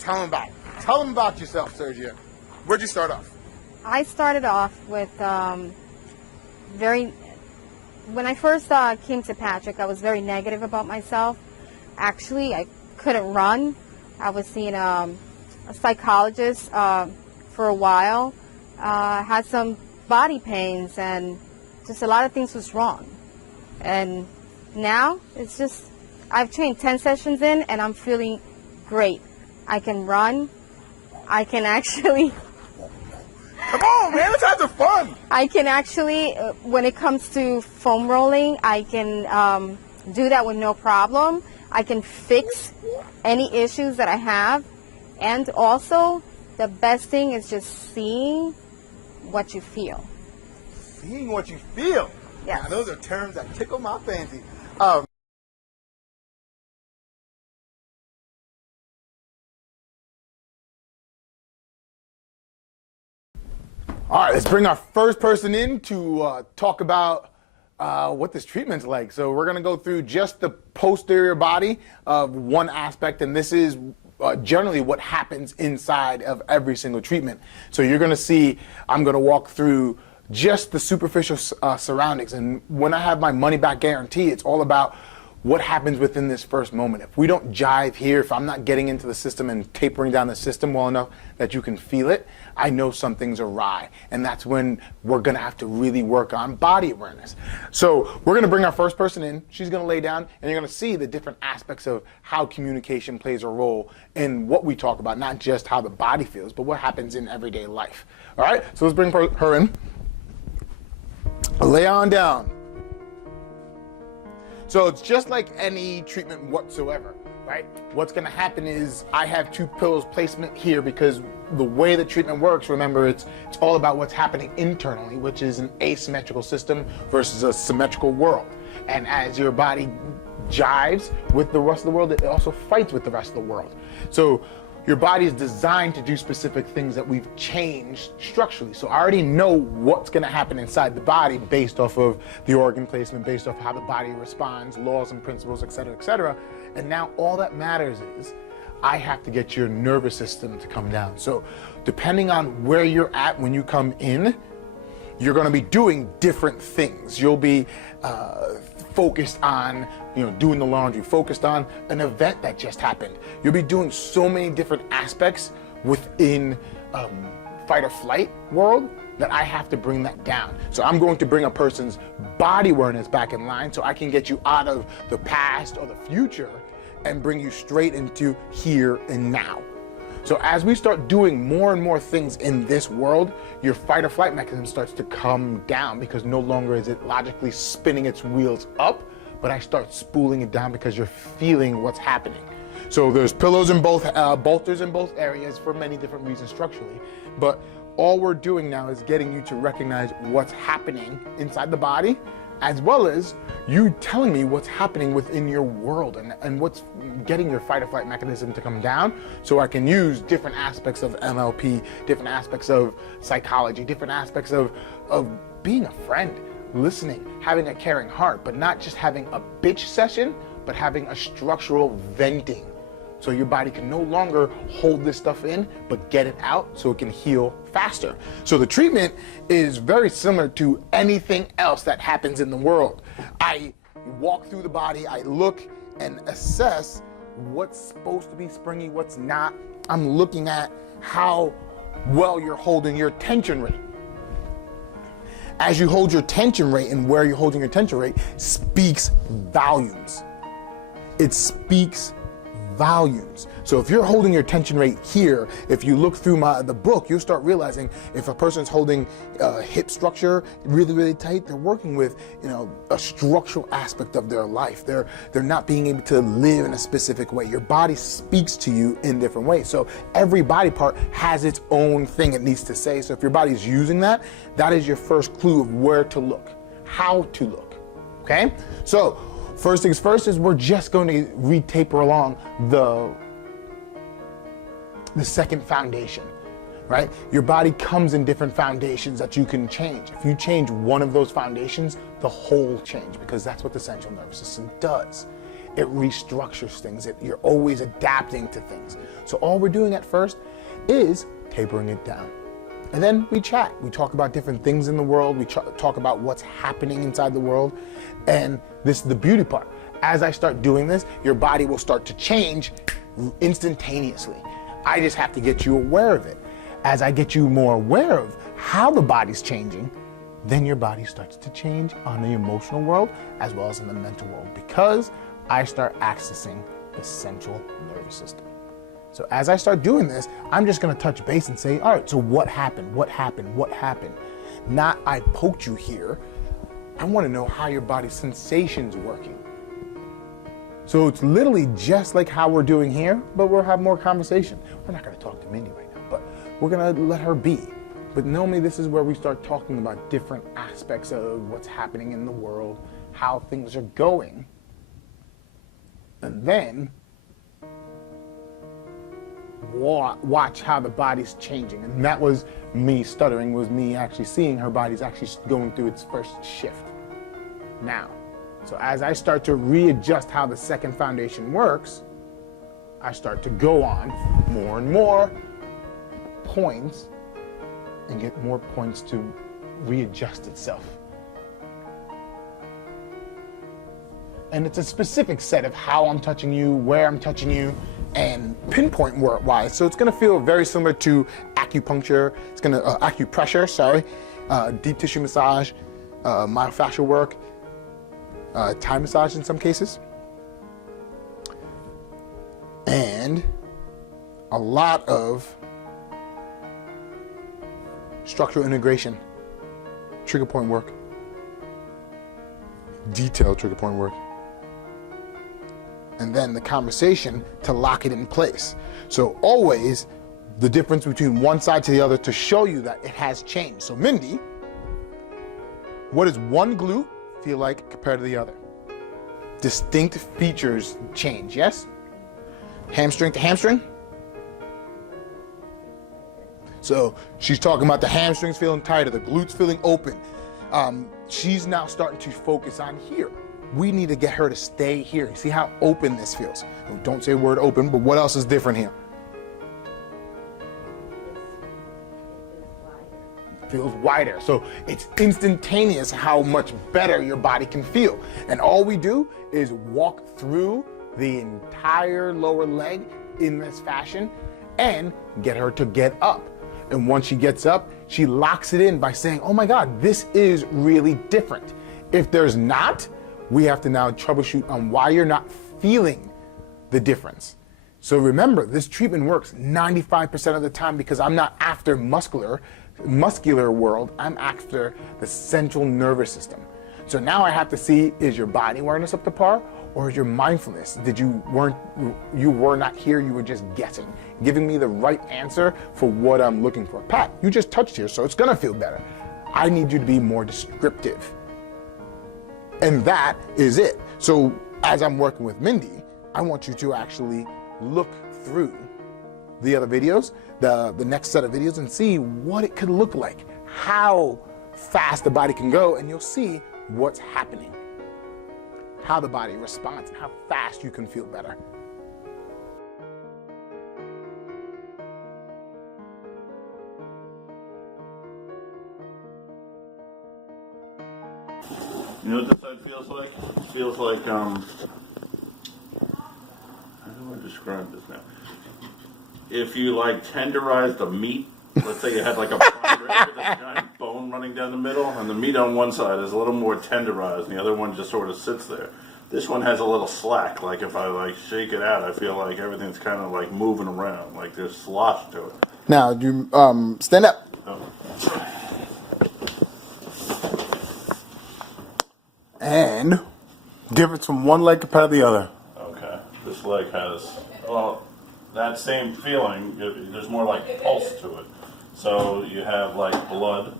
Tell them about it. Tell them about yourself, Sergio. Where'd you start off? I started off with when I first came to Patrick, I was very negative about myself. Actually, I couldn't run. I was seeing a psychologist for a while. Had some body pains and just a lot of things was wrong. And now it's just, I've trained 10 sessions in and I'm feeling great. I can run. I can actually... Come on, man, let's have some fun. I can actually, when it comes to foam rolling, I can do that with no problem. I can fix any issues that I have. And also, the best thing is just seeing what you feel. Seeing what you feel? Yes. Now, those are terms that tickle my fancy. All right, let's bring our first person in to talk about what this treatment's like. So we're gonna go through just the posterior body of one aspect, and this is generally what happens inside of every single treatment. So you're gonna see, I'm gonna walk through just the superficial surroundings, and when I have my money back guarantee, it's all about what happens within this first moment. If we don't jive here, if I'm not getting into the system and tapering down the system well enough that you can feel it, I know something's awry. And that's when we're gonna have to really work on body awareness. So we're gonna bring our first person in, she's gonna lay down, and you're gonna see the different aspects of how communication plays a role in what we talk about, not just how the body feels, but what happens in everyday life. All right, so let's bring her in. Lay on down. So it's just like any treatment whatsoever, right? What's gonna happen is I have two pillows placement here because the way the treatment works, remember, it's all about what's happening internally, which is an asymmetrical system versus a symmetrical world. And as your body jives with the rest of the world, it also fights with the rest of the world. So your body is designed to do specific things that we've changed structurally. So I already know what's gonna happen inside the body based off of the organ placement, based off how the body responds, laws and principles, et cetera, et cetera. And now all that matters is I have to get your nervous system to come down. So depending on where you're at when you come in, you're gonna be doing different things. You'll be focused on, doing the laundry, focused on an event that just happened. You'll be doing so many different aspects within fight or flight world that I have to bring that down. So I'm going to bring a person's body awareness back in line so I can get you out of the past or the future and bring you straight into here and now. So as we start doing more and more things in this world, your fight or flight mechanism starts to come down because no longer is it logically spinning its wheels up, but I start spooling it down because you're feeling what's happening. So there's pillows in both, bolsters in both areas for many different reasons structurally, but all we're doing now is getting you to recognize what's happening inside the body, as well as you telling me what's happening within your world and what's getting your fight or flight mechanism to come down, so I can use different aspects of MLP, different aspects of psychology, different aspects of being a friend, listening, having a caring heart, but not just having a bitch session, but having a structural venting. So your body can no longer hold this stuff in, but get it out so it can heal faster. So the treatment is very similar to anything else that happens in the world. I walk through the body, I look and assess what's supposed to be springy, what's not. I'm looking at how well you're holding your tension rate. As you hold your tension rate and where you're holding your tension rate speaks volumes. It speaks volumes. So if you're holding your tension rate here, if you look through the book, you'll start realizing if a person's holding hip structure really, really tight, they're working with, a structural aspect of their life. They're not being able to live in a specific way. Your body speaks to you in different ways. So every body part has its own thing it needs to say. So if your body's using that, that is your first clue of where to look, how to look, okay? So first things first is we're just going to re-taper along the second foundation, right? Your body comes in different foundations that you can change. If you change one of those foundations, the whole change, because that's what the central nervous system does. it restructures things. You're always adapting to things. So all we're doing at first is tapering it down. And then we chat. We talk about different things in the world. We talk about what's happening inside the world. And this is the beauty part. As I start doing this, your body will start to change instantaneously. I just have to get you aware of it. As I get you more aware of how the body's changing, then your body starts to change on the emotional world as well as in the mental world, because I start accessing the central nervous system. So as I start doing this, I'm just going to touch base and say, all right, so what happened? What happened? What happened? Not I poked you here. I want to know how your body's sensations working. So it's literally just like how we're doing here, but we'll have more conversation. We're not going to talk to Mindy right now, but we're going to let her be. But normally this is where we start talking about different aspects of what's happening in the world, how things are going. And then watch how the body's changing. And that was me stuttering, was me actually seeing her body's actually going through its first shift now. So as I start to readjust how the second foundation works, I start to go on more and more points and get more points to readjust itself. And it's a specific set of how I'm touching you, where I'm touching you, and pinpoint wise. So it's going to feel very similar to acupuncture. It's going to acupressure, sorry, deep tissue massage, myofascial work, Thai massage in some cases, and a lot of structural integration, trigger point work, detailed trigger point work, and then the conversation to lock it in place. So always the difference between one side to the other to show you that it has changed. So Mindy, what does one glute feel like compared to the other? Distinct features change, yes? Hamstring to hamstring? So she's talking about the hamstrings feeling tighter, the glutes feeling open. She's now starting to focus on here. We need to get her to stay here. See how open this feels. Don't say the word open, but what else is different here? Feels wider. So it's instantaneous how much better your body can feel. And all we do is walk through the entire lower leg in this fashion and get her to get up. And once she gets up, she locks it in by saying, oh my God, this is really different. If there's not, we have to now troubleshoot on why you're not feeling the difference. So remember, this treatment works 95% of the time because I'm not after muscular world, I'm after the central nervous system. So now I have to see, is your body awareness up to par, or is your mindfulness? You were not here, you were just guessing, giving me the right answer for what I'm looking for. Pat, you just touched here, so it's gonna feel better. I need you to be more descriptive. And that is it. So as I'm working with Mindy, I want you to actually look through the other videos, the next set of videos, and see what it could look like, how fast the body can go, and you'll see what's happening, how the body responds, and how fast you can feel better. You know what this side feels like? It feels like, how do I describe this now? If you like tenderize the meat, let's say you had like a prime rib with a giant bone running down the middle, and the meat on one side is a little more tenderized, and the other one just sort of sits there. This one has a little slack, like if I like shake it out, I feel like everything's kind of like moving around, like there's slosh to it. Now, you stand up. Oh. And difference from one leg compared to the other. Okay, this leg has, well, that same feeling, there's more like pulse to it. So you have like blood,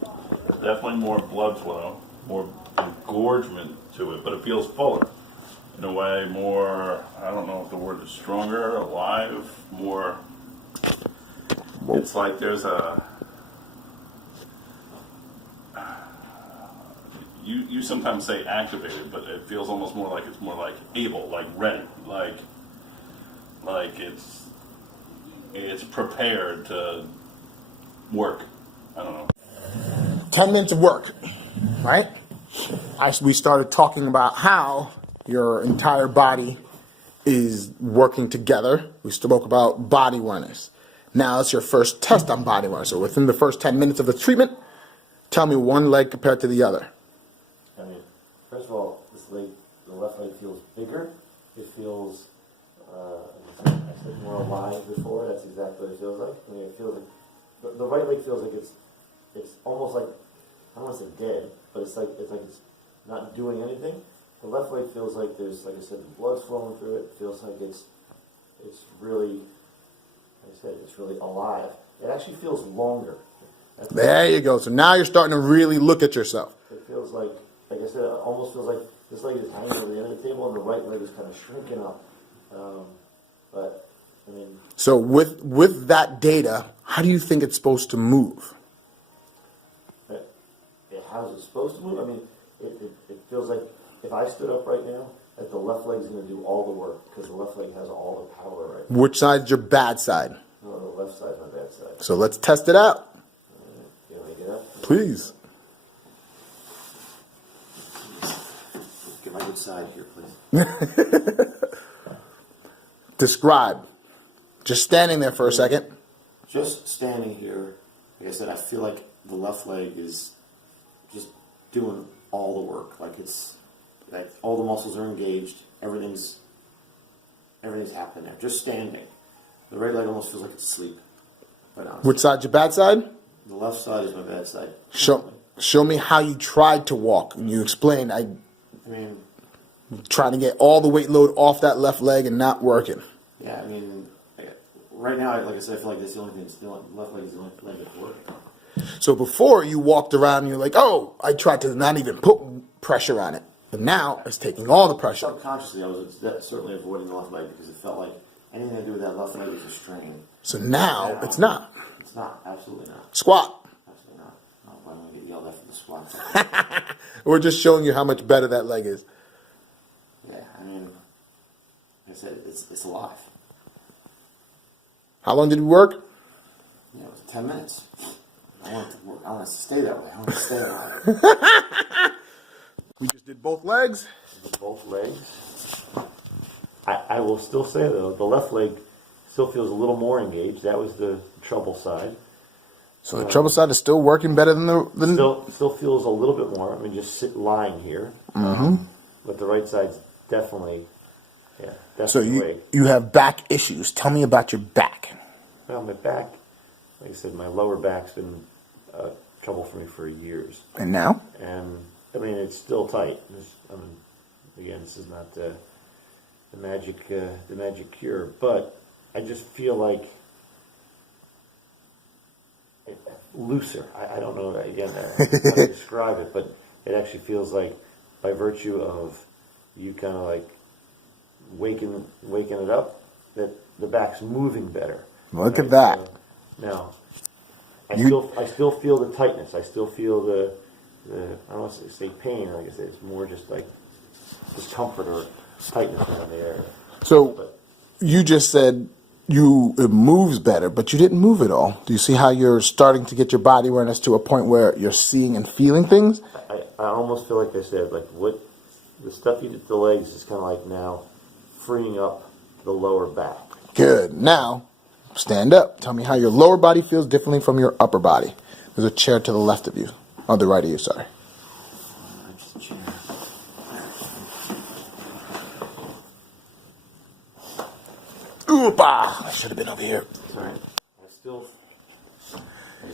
definitely more blood flow, more engorgement to it, but it feels fuller. In a way, more, I don't know if the word is stronger, alive, more, it's like there's you sometimes say activated, but it feels almost more like it's more like able, like ready, like it's prepared to work. I don't know. 10 minutes of work, right? We started talking about how your entire body is working together. We spoke about body awareness. Now it's your first test on body awareness. So within the first 10 minutes of the treatment, tell me one leg compared to the other. I mean, first of all, this leg, the left leg feels bigger. It feels, I said more alive before. That's exactly what it feels like. I mean, it feels like the right leg feels like it's almost like, I don't want to say dead, but it's like it's not doing anything. The left leg feels like there's, like I said, the blood's flowing through it. It feels like it's really, like I said, it's really alive. It actually feels longer. There you go. So now you're starting to really look at yourself. It feels like I said, it almost feels like this leg is hanging over the end of the table and the right leg is kind of shrinking up. But, I mean... So with that data, how do you think it's supposed to move? How's it supposed to move? I mean, it feels like if I stood up right now, that the left leg is going to do all the work because the left leg has all the power right now. Which side's your bad side? No, the left side's my bad side. So let's test it out. You want me to get up? Please. Get my good side here, please. Describe. Just standing there for a second. Just standing here, like I said, I feel like the left leg is just doing all the work. Like it's like all the muscles are engaged. Everything's happening there. Just standing. The right leg almost feels like it's asleep. Quite honestly. Which side's your bad side? The left side is my bad side. Show me how you tried to walk. And you explained I mean, trying to get all the weight load off that left leg and not working. yeah, I mean, right now, like I said, I feel like that's the only thing that's still left leg is the only leg that's working. So before you walked around and you're like, oh, I tried to not even put pressure on it. But now it's taking all the pressure. Subconsciously, I was certainly avoiding the left leg because it felt like anything to do with that left leg is a strain. So now it's not. It's not. Absolutely not. Squat. Absolutely not. No, why don't we get yelled at for the squats? We're just showing you how much better that leg is. Yeah, I mean, like I said, it's alive. How long did it work? Yeah, it was 10 minutes. I want it to work. I want it to stay that way. I want it to stay that way. We just did both legs. Both legs. I will still say, though, the left leg still feels a little more engaged. That was the trouble side. So the trouble side is still working better than the... Still feels a little bit more. I mean, just lying here. Mm-hmm. But the right side's definitely, So you have back issues. Tell me about your back. Well, my back, like I said, my lower back's been trouble for me for years. And now? And, I mean, it's still tight. Again, this is not the magic cure, but I just feel like looser. I don't know, again, how to describe it, but it actually feels like by virtue of you kind of like waking it up, that the back's moving better. Look at that. Now, I still feel the tightness. I still feel the I don't want to say pain. Like I said, it's more just like discomfort or tightness around the area. So you just said it moves better, but you didn't move at all. Do you see how you're starting to get your body awareness to a point where you're seeing and feeling things? I almost feel like I said, like what the stuff you did to the legs is kind of like now freeing up the lower back. Good. Now, stand up. Tell me how your lower body feels differently from your upper body. There's a chair to the left of you. On the right of you, sorry. Chair. Oopa! I should have been over here. Sorry. I still...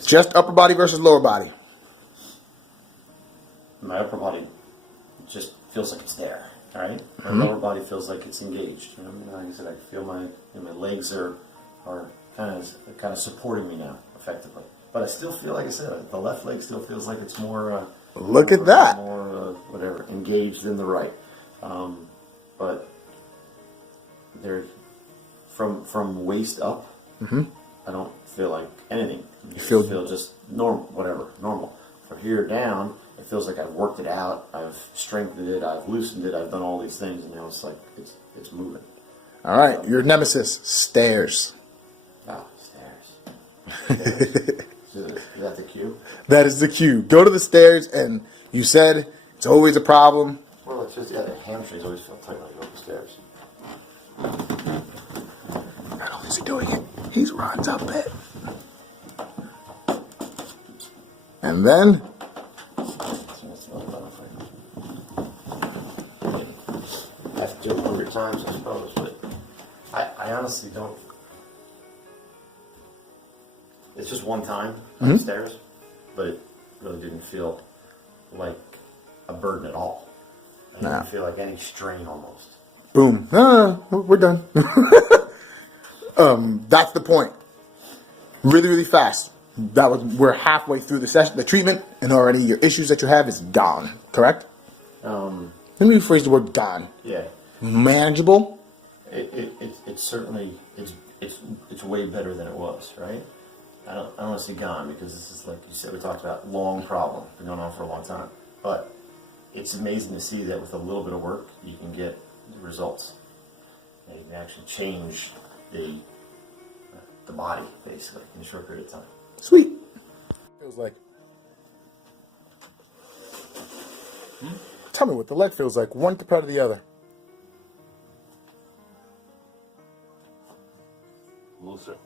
Just upper body versus lower body. My upper body just feels like it's there, all right? My lower body feels like it's engaged. You know, like I said, I feel my legs are kind of supporting me now, effectively. But I still feel, like I said, the left leg still feels like it's more. Look at that. More whatever engaged than the right. But there's from waist up. I don't feel like anything. You feel just normal, whatever, normal. From here down, it feels like I've worked it out, I've strengthened it, I've loosened it, I've done all these things, and now it's like it's moving. All right, your nemesis, stairs. Oh, stairs. Is that the cue? That is the cue. Go to the stairs, and you said it's always a problem. Well, it's just, the hamstrings always feel tight when I go up the stairs. Not only is he doing it, he's runs up it. And then, I have to do it 100 times, I suppose, but I honestly don't. It's just one time on the stairs, but it really didn't feel like a burden at all. I didn't feel like any strain almost. boom. We're done. That's the point. Really, really fast. We're halfway through the session, the treatment, and already your issues that you have is gone. Correct? Let me rephrase the word gone. Yeah. Manageable. It's certainly it's way better than it was, right? I don't want to say gone because this is, like you said, we talked about long problem, been going on for a long time. But it's amazing to see that with a little bit of work you can get the results. And you can actually change the body basically in a short period of time. Sweet. Feels like. Tell me what the leg feels like, one compared to the other. Looser.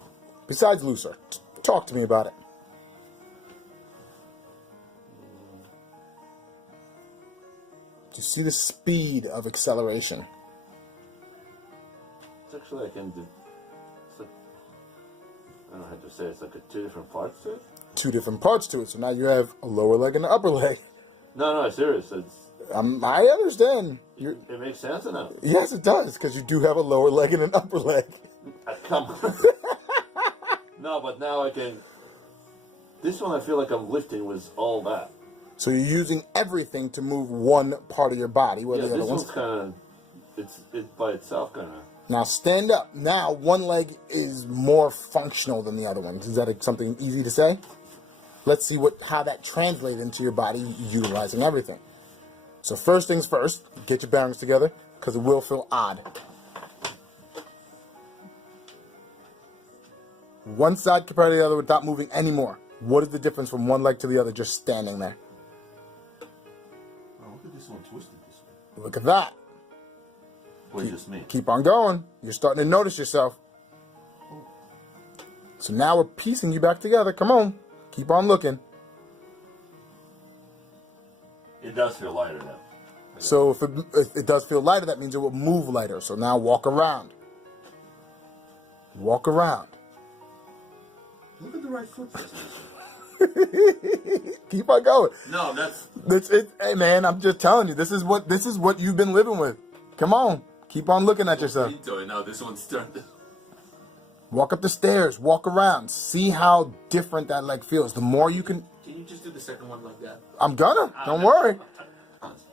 Besides looser, talk to me about it. Do you see the speed of acceleration? It's actually like I don't know how to say it. It's like two different parts to it. Two different parts to it. So now you have a lower leg and an upper leg. No, serious. I understand. It makes sense enough. Yes, it does, because you do have a lower leg and an upper leg. Come on. No, but now I can. This one I feel like I'm lifting was all that. So you're using everything to move one part of your body, where Yeah, the other this one's. one's kind of. It's by itself kind of. Now stand up. Now one leg is more functional than the other one. Is that something easy to say? Let's see how that translates into your body utilizing everything. So first things first, get your bearings together, because it will feel odd. One side compared to the other without moving anymore. What is the difference from one leg to the other just standing there? Oh, look at this one twisted this way. Look at that. Or just me? Keep on going. You're starting to notice yourself. So now we're piecing you back together. Come on. Keep on looking. It does feel lighter now. So if it does feel lighter, that means it will move lighter. So now walk around. Walk around. Look at the right foot. Keep on going. No, that's. Hey man, I'm just telling you, this is what you've been living with. Come on. Keep on looking at yourself. Now this one's starting. Walk up the stairs, walk around. See how different that leg feels. The more you can. Can you just do the second one like that? I'm gonna. Don't worry.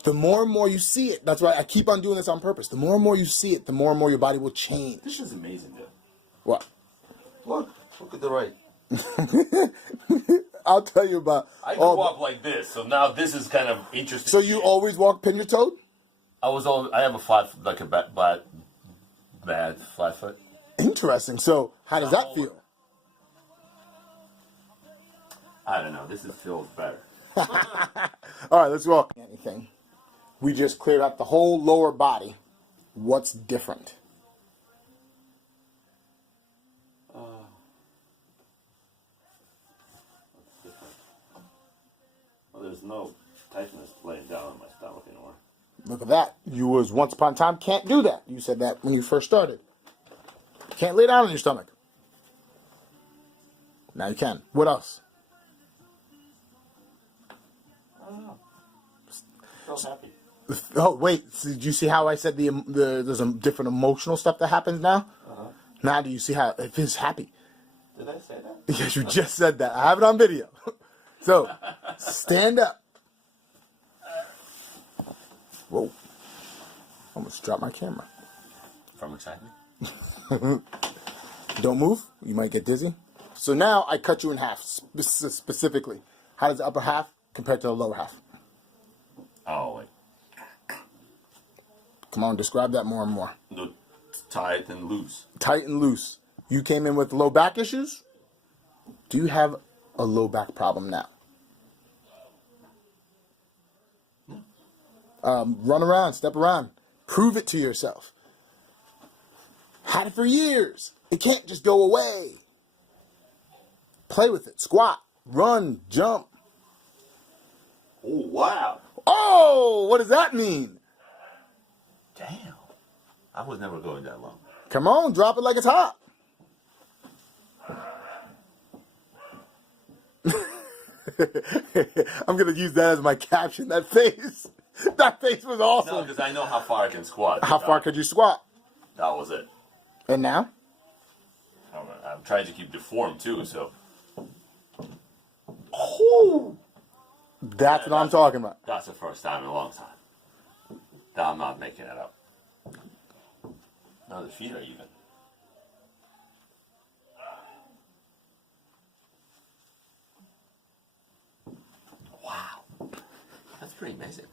The more and more you see it, that's why I keep on doing this on purpose. The more and more you see it, the more and more your body will change. This is amazing, dude. What? Look at the right. I'll tell you about. I grew up like this, so now this is kind of interesting. So you always walk pin-your-toed? I have a flat, like a bad flat foot. Interesting. So how does that feel? I don't know. This feels better. All right, let's walk. Anything. We just cleared out the whole lower body. What's different? Well, there's no tightness laying down on my stomach anymore. Look at that. You was once upon a time can't do that. You said that when you first started. You can't lay down on your stomach. Now you can. What else? I don't know. Feels happy. Oh wait, so did you see how I said there's a different emotional stuff that happens now? Now do you see how it feels happy? Did I say that? Yes, you just said that. I have it on video. So stand up. Whoa! Almost dropped my camera. From excitement. Don't move. You might get dizzy. So now I cut you in half specifically. How does the upper half compare to the lower half? Oh, like Come on, describe that more and more. the tight and loose. Tight and loose. You came in with low back issues? Do you have a low back problem now? Run around, step around. Prove it to yourself. Had it for years. It can't just go away. Play with it. Squat, run, jump. Oh, wow. Oh, what does that mean? Damn. I was never going that long. Come on, drop it like it's hot. I'm going to use that as my caption. That face. That face was No, awesome. because I know how far I can squat. How far could you squat? That was it. And now? I'm trying to keep the form too, so. That's what I'm talking about. That's the first time in a long time. That I'm not making it up. Now the feet are even. Wow. That's pretty amazing.